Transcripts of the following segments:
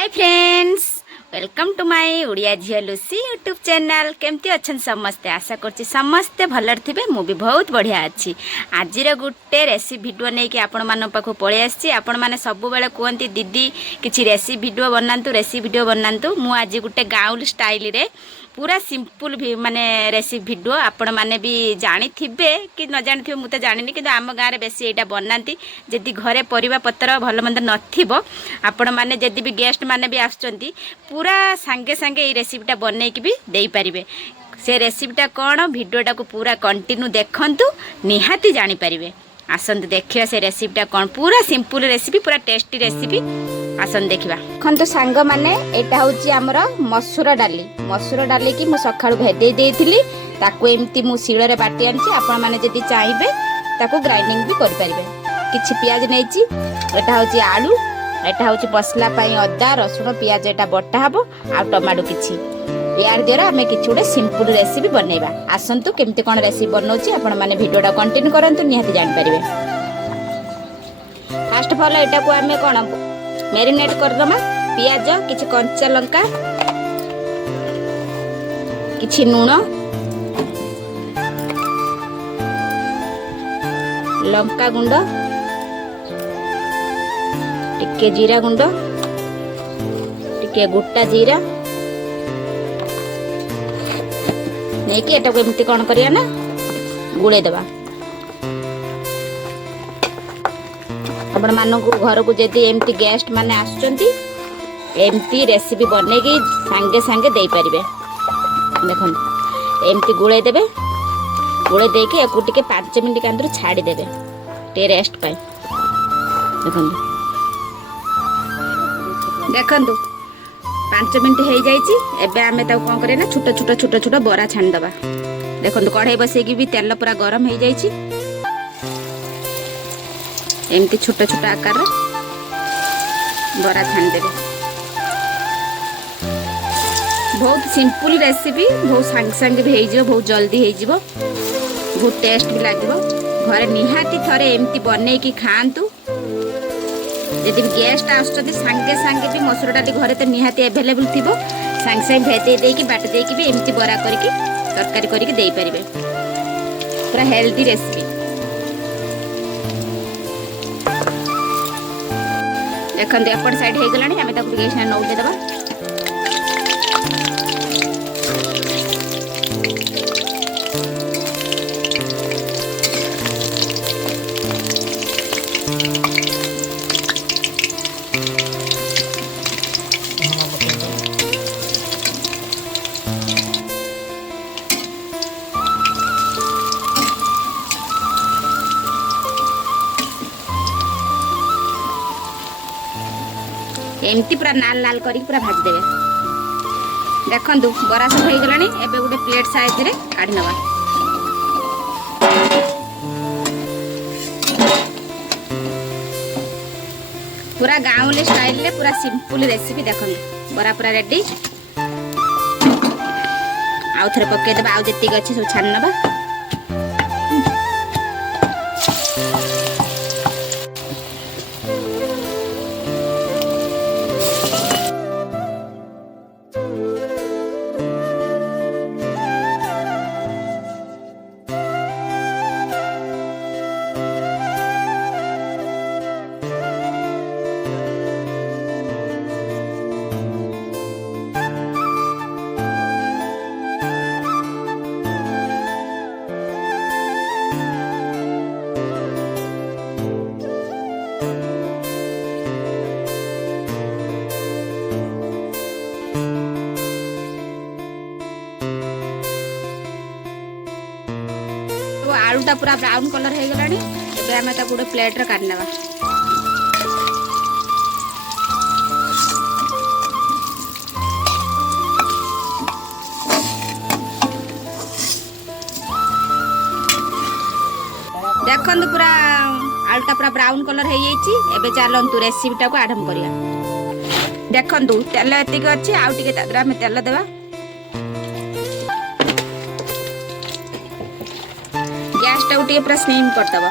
Hi friends, welcome to my Odia झियो Lucy YouTube channel. केमती अच्छा समस्ते, आशा करछि समस्ते भलर थिबे। मु भी बहुत बढ़िया अच्छी। आज गोटे रेसिपी वीडियो नहीं कि आपण मान पाखु पळै आछि। आपण माने सब बेले कहंती दीदी किछि रेसिपी वीडियो बनांतु, रेसिपी वीडियो बनांतु। मु आज गोटे गाउल स्टाइल रे पूरा सिंपल भी माने रेसिपी वीडियो आपण माने भी जानी थिबे कि न जानी थिबे मुते जानिनी, किंतु आम गाँव में बेसी एटा बनाती। जदि घरे परिबा पत्र भल मंद नथिबो, आपण माने जदि भी गेस्ट माने भी आछचंती, पूरा सांगे सांगे ये रेसिपीटा बनई कि भी देई परिबे। से रेसिपीटा कौन, वीडियोटा को पूरा कंटिन्यू देखंतु, निहाती जानी परिबे। आसंत देखिया से रेसिपीटा कौन, पूरा सिंपल रेसिपी, पूरा टेस्टी रेसिपी। आसन देखिबा। खंतु सांग माने एटा होची हमर मसूर डाली की मु सखाळु भेदे देइथिली। ताको एम्ति मु शिଳରେ बाटी आनछि। आपण माने जदि चाहिबे ताको ग्राइंडिंग भी करि परिबे। किछि प्याज नेछि, एटा होची आलू, एटा होची मसला पई अदा रसुण प्याज एटा बटा हबो आ टमाटो किछि। यार देरा हमें किछि गोटे सिंपल रेसिपी बनैबा। आसंतु केमति कोन रेसिपी बनौछि आपण माने वीडियोटा कंटिन्यू करंतु, निहाती जानि परिबे। फर्स्ट ऑफ ऑल एटा को हमें कोन मैरिनेट कर दमा। पियाज, किछि कंचा लंका, किछि नूण, लंका गुंड, टिके जीरा गुंड, टिके गोटा जीरा नहीं कि एटा को एमती कोन करिया ना गुळे देबा। आपण मानकु घर को जदि एमती गेस्ट माने आछचंती, एमती रेसिपी बनेगी सांगे सांगे देई परिबे। देखन एमती गुळे देबे। गुळे देके एको टिके 5 मिनिट कांदर छाडी देबे टे रेस्ट पाई। देखंतु 5 मिनिट हो जाइए। एबे आमे ताऊ कोन करे ना छोट छोट बरा छान दबा। देखंतु कढ़ाई बसैकी भी तेल पूरा गरम हो जाइए। एमती छोट छोट आकार बरा छान देबे। बहुत सिंपल रेसिपी, बहुत सांग सांगे भी हो, बहुत जल्दी हो, बहुत टेस्ट भी लगे। घरे निहाती थरे एमती बने की खातु। यदि गेस्ट आसुँच सांगे सांगे भी मसूर डाली घरे तो निहाती एभेलेबल थी। सांगे सांगे भेदे देकी बाट देकी भी एमती बरा करके तरकारी करके दे पारिबे। पूरा हेल्दी रेसिपी। देखते एपट साइड हो गलानी, आम ताको गैस नौटे दबा। एमती पूरा लाल लाल करी पूरा भाजी देवे। देखंतु बरा सब हो गलानी। एबे गोटे प्लेट साइज रे काढी नवा। पूरा गाँवली स्टाइल रे पूरा सिंपल रेसिपी। देखंतु बरा पूरा रेडी। आउ थरे पके देबा। आउ जेतिक अछि सब छान नबा। आलूटा पूरा ब्राउन कलर हो गलानी। एबे आमे ता गोटे प्लेट रे काढ लेबा। देखंतु पूरा आलूटा पूरा ब्राउन कलर हो जाइछि। एबे चलंतु रेसिपीटा को आरंभ करिया। देखंतु तेल एतिक अछि, आउ टिके तादरा आमे तेल देबा। गैस टाକୁ ଟିକେ पूरा स्लिम करदबा।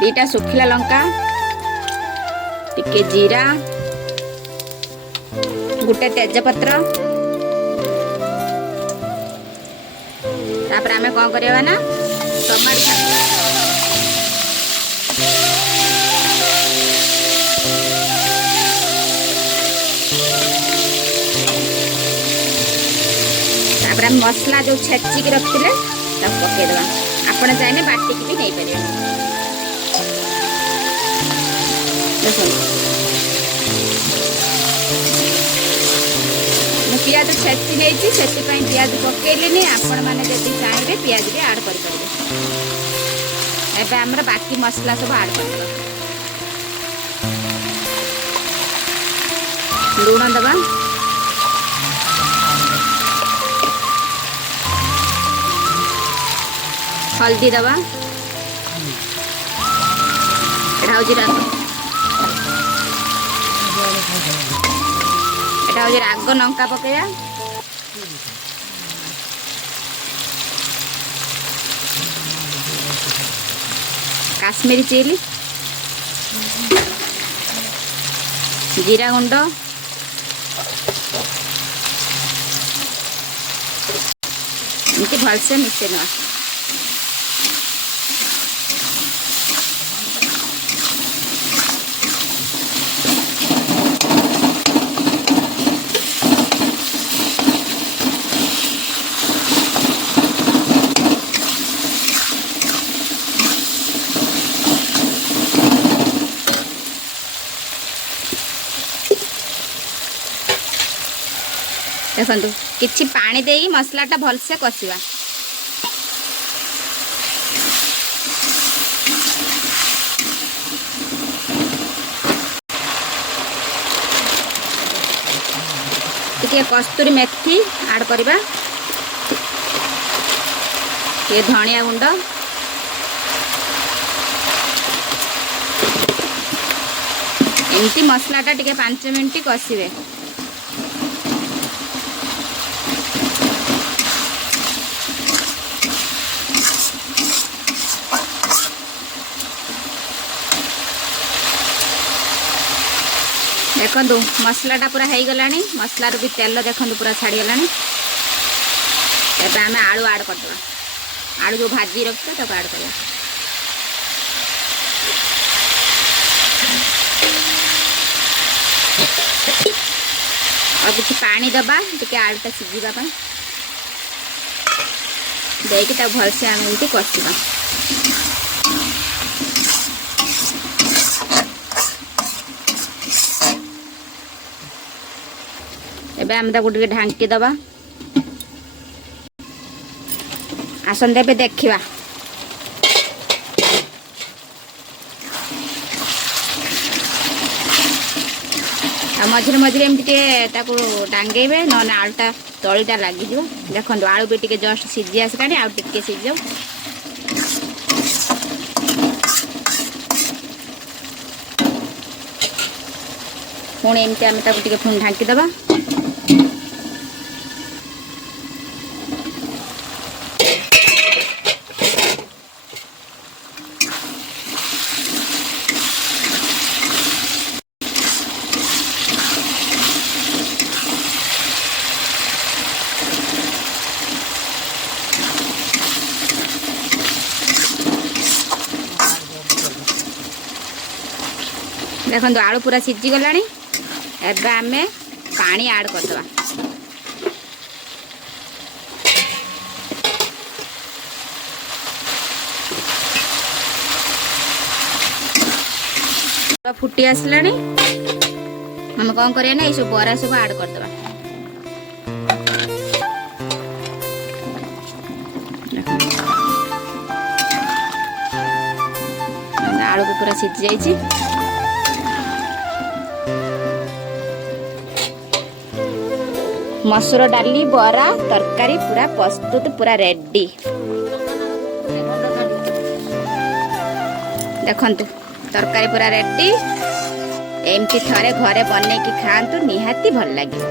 दुईटा सुखिला लंका, टिके जीरा गोटे तेजपत्र तापर आमे कौन करवा ना टमाटर तापर आम मसला जो छेचिक रखिले तब पके देबा आपण चाहे बाटी की भी नहीं पारे पियाज छेची नहीं से पियाज पकईली आपण मैंने जब चाहिए पियाज भी आड कर बाकी मसला सब आड कर लुण दबा हल्दी दबा एटा हूँ राग लंका पकया काश्मीरी चिली जीरा गुंड इनके भलसे मिसे ना देखो किछि पानी देई मसलाटा भलसे कसिवा टिके कस्तूरी मेथी ऐड करबा ये धनिया गुंड एमती मसलाटा टिके 5 मिनिट कसिबे देखो मसलाटा पूरा हो गला मसलार भी तेल देखो पूरा छाड़ी गला आम आलू आड करदे आलू जो भाजी रखते तक आड कर कि पानी दबा टे आलूटा सीझापी देखिए भलसे आम एमती कषा एबे हम ताको टिके ढांकी दबा आसन देबे देखिबा मझे मझे एमती ताको टांगेबे न आलूटा तलीटा लगी जीव देखो आलू भी टिके जस्ट सीझी आसलानी आ टिके सीझ पुणी एमती आम ताको टिके पुणी ढांकी दबा देखो आलू पूरा सीझी गला एबे आमे पानी ऐड करदबा फुटी आसला हम कौन करिया ना ये सब बरा सब ऐड करदबा आलू को पूरा सीझी जाइए मसूर डाली बरा तरकारी पूरा प्रस्तुत पूरा रेडी देखंतु तरकारी पूरा रेडी एमती थरे घरे बने की खातु निहाती भल लगे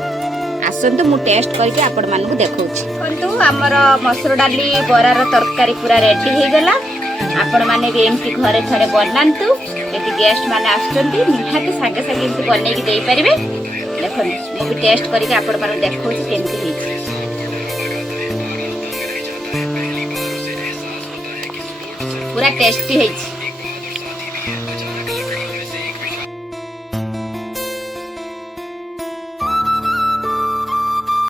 आसतु मु टेस्ट करके आपण मानकु देखौछि देखंतु हमर मसूर डाली बरार तरकारी पूरा रेडी हो गला आपण माने भी एमती घरे थरे बनांतु यदि गेस्ट मैंने आसुँच निहाती सागे सागे एमती बनईकि देपारे देखो मुझे टेस्ट करके आपण मानक देखा केमती पूरा टेस्टी है।